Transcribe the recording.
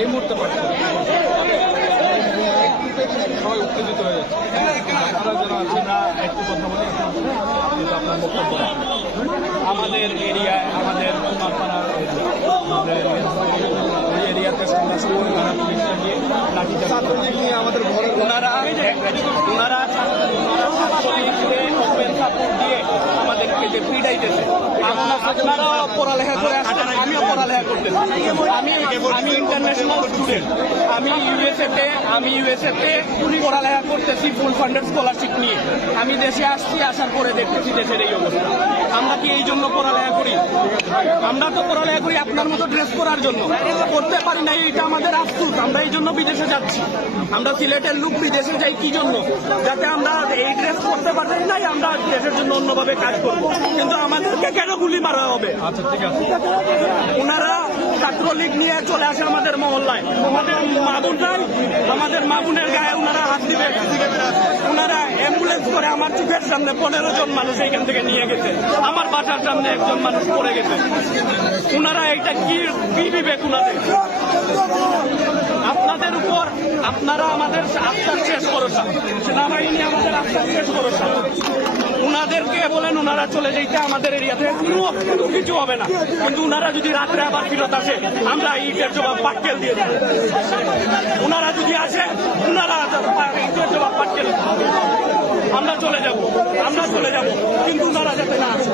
এই মুহূর্তে পাচ্ছি সবাই উত্তেজিত হয়ে যাচ্ছে। আপনারা যারা একটু কথা বলি। আপনার বক্তব্য আমাদের এরিয়ায় আমাদের কুমারপাড়ার এরিয়াতে সন্ত্রাসী থানা পুলিশটা ঘরে ওনারা ওনারা ওনারা যে পিড়াইতেছে আপনারাও পড়ালেখা করে আসছেন আমিও পড়ালেখা করতেছি। আমি আমি ইন্টারন্যাশনাল স্টুডেন্ট আমি ইউএসএ তে আমি ইউএসএতে পড়ালেখা করতেছি ফুল ফান্ডেড স্কলারশিপ নিয়ে। আমি দেশে আসছি, আসার পরে দেখতেছি দেশের এই অবস্থা। কি এই জন্য পড়ালেখা করি? আমরা তো পড়ালেখা করি আপনার মতো ড্রেস করার জন্য। করতে পারি না এইটা আমাদের আফসুস। আমরা এই জন্য বিদেশে যাচ্ছি। আমরা সিলেটের লোক বিদেশে যাই কি জন্য? যাতে আমরা এই ড্রেস করতে পারি নাই আমরা দেশের জন্য অন্যভাবে কাজ করব। কিন্তু আমাদেরকে কেন গুলি মারা হবে? আচ্ছা ঠিক আছে। ওনারা ছাত্রলীগ নিয়ে চলে আসে আমাদের মহল্লায়। আমাদের মা বোনরাই আমাদের মা বোনের গায়ে ওনারা হাত দিবে আমার চোখের সামনে পনেরো জন মানুষ এইখান থেকে নিয়ে গেছে। আমার বাসার সামনে একজন মানুষ পড়ে গেছে। ওনারা এটা কি কি বিবেক আপনাদের উপর আপনারা আমাদের আস্থার শেষ ভরসা। সেনাবাহিনী আমাদের আস্থার শেষ ভরসা। উনাদেরকে বলেন ওনারা চলে যাইতে আমাদের এরিয়াতে কোনো কোনো কিছু হবে না। কিন্তু ওনারা যদি রাত্রে আবার ফিরত আসে, আমরা ইটের জবাব পাটকেল দিয়ে দেবো। ওনারা যদি আসে ওনারা ইটের জবাব পাটকেল আমরা চলে যাব আমরা চলে যাব কিন্তু তারা যাতে না আসে।